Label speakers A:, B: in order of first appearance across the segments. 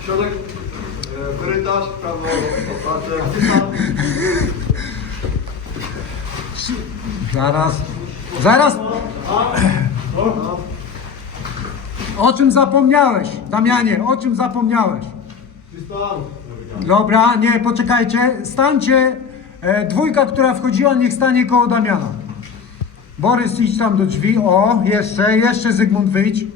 A: Środek, korytarz, prawo, otwarte.
B: Zaraz. O czym zapomniałeś, Damianie? O czym zapomniałeś? Dobra, nie, poczekajcie. Stańcie. Dwójka, która wchodziła, niech stanie koło Damiana. Borys, idź tam do drzwi. O, jeszcze Zygmunt, wyjdź.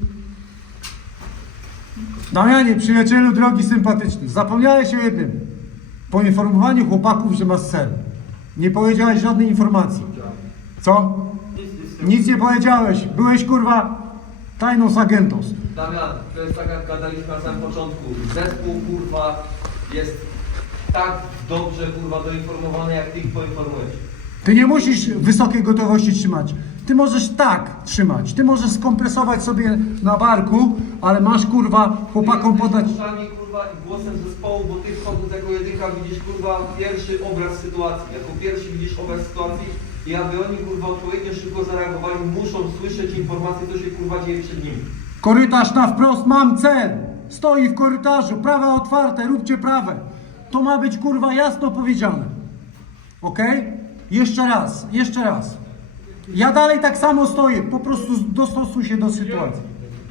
B: Damianie, przyjacielu drogi, sympatyczny. Zapomniałeś o jednym. Poinformowaniu chłopaków, że masz cel. Nie powiedziałeś żadnej informacji. Co? Nic nie powiedziałeś. Byłeś, kurwa, tajną z agentos.
C: Damian, to jest tak jak gadaliśmy na samym początku. Zespół, kurwa, jest tak dobrze, kurwa, doinformowany, jak ty ich poinformujesz.
B: Ty nie musisz wysokiej gotowości trzymać. Ty możesz tak trzymać. Ty możesz skompresować sobie na barku, ale masz, kurwa, chłopakom podać...
C: Uszami, kurwa, i głosem zespołu, bo ty wchodząc jako jedynka widzisz, kurwa, pierwszy obraz sytuacji. Jako pierwszy widzisz obraz sytuacji i aby oni, kurwa, odpowiednio szybko zareagowali, muszą słyszeć informacje, co się, kurwa, dzieje przed nimi.
B: Korytarz na wprost, mam cel. Stoi w korytarzu, prawa otwarte, róbcie prawe. To ma być, kurwa, jasno powiedziane. Okej? Jeszcze raz. Ja dalej tak samo stoję, po prostu dostosuj się do sytuacji.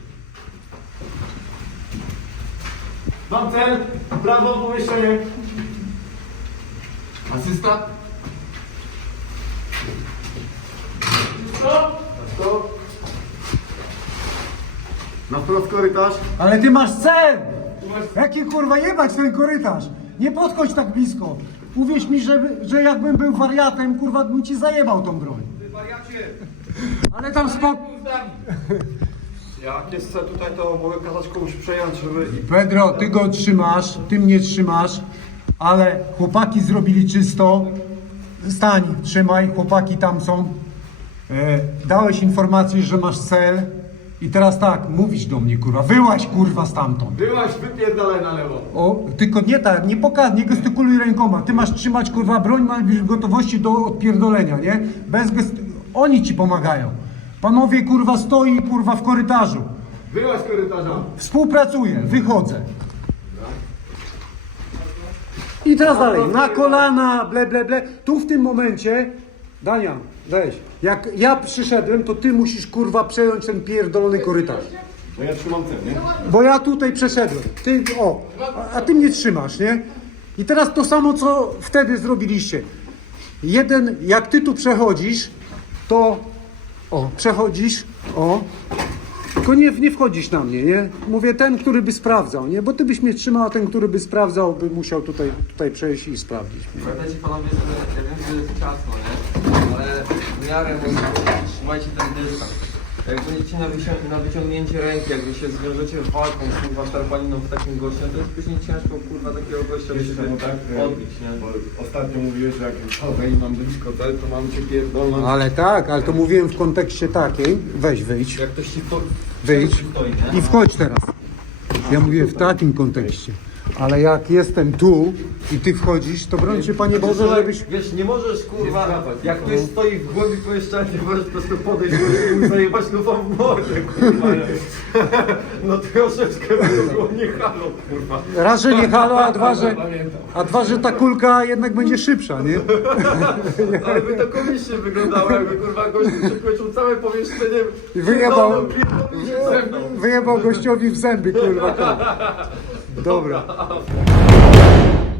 A: Mam cel, prawo, pomieszczenie. Asysta. Stop. Na wprost korytarz.
B: Ale ty masz cel! Jaki, kurwa, jebać ten korytarz? Nie podchodź tak blisko. Uwierz mi, że jakbym był wariatem, kurwa, bym ci zajebał tą broń.
C: Ty wariacie!
B: Ale tam
A: Jak jest cel tutaj, to mogę kazać komuś przejąć, żeby...
B: Pedro, ty go trzymasz, ty mnie trzymasz, ale chłopaki zrobili czysto. Stań, trzymaj, chłopaki tam są. Dałeś informację, że masz cel. I teraz tak, mówisz do mnie, kurwa, wyłaź, kurwa, stamtąd.
A: Byłaś, wypierdalaj na lewo.
B: O, tylko nie tak, nie gestykuluj rękoma. Ty masz trzymać, kurwa, broń, masz być w gotowości do odpierdolenia, nie? Oni ci pomagają. Panowie, kurwa, stoi, kurwa, w korytarzu.
A: Byłaś korytarza.
B: Współpracuję, wychodzę. I teraz dalej, na kolana, ble. Tu w tym momencie, Danian, weź. Jak ja przyszedłem, to ty musisz, kurwa, przejąć ten pierdolony korytarz.
A: No ja trzymam cel, nie?
B: Bo ja tutaj przeszedłem. Ty, a ty mnie trzymasz, nie? I teraz to samo, co wtedy zrobiliście. Jak ty tu przechodzisz, to przechodzisz, tylko nie wchodzisz na mnie, nie? Mówię, ten, który by sprawdzał, nie? Bo ty byś mnie trzymał, a ten, który by sprawdzał, by musiał tutaj przejść i sprawdzić.
C: Pamiętajcie, panowie, że ja wiem, że jest ciasno, nie? Ale w miarę trzymajcie ten dystans. Jak będziecie na wyciągnięcie ręki, jak wy się zwiążecie walką z, kurwa, szarpaniną w takim gościem, to jest później ciężko, kurwa, takiego gościa odbić, nie?
A: Bo ostatnio mówiłeś, że jak już mam blisko cel, to mam cię pierdolnąć.
B: Ale tak, ale to mówiłem w kontekście takiej, weź wyjdź,
C: Jak ktoś ci
B: wyjdź
C: stoi, nie?
B: i wchodź teraz. Ja mówię w takim kontekście. Ale jak jestem tu i ty wchodzisz, to broń cię, Panie Boże, żebyś...
C: Wiesz, nie możesz, kurwa,
A: Nie
C: jak ktoś stoi w głębi pomieszczenia, nie możesz po prostu podejść i zajebać lufą w mordę, kurwa. No troszeczkę by było nie halo, kurwa.
B: Raz, że nie halo, a dwa, że ta kulka jednak będzie szybsza, nie?
C: Ale by to komicznie wyglądało, jakby, kurwa, gość przekroczył całe pomieszczenie
B: I wyjebał gościowi w zęby, kurwa. Dobra.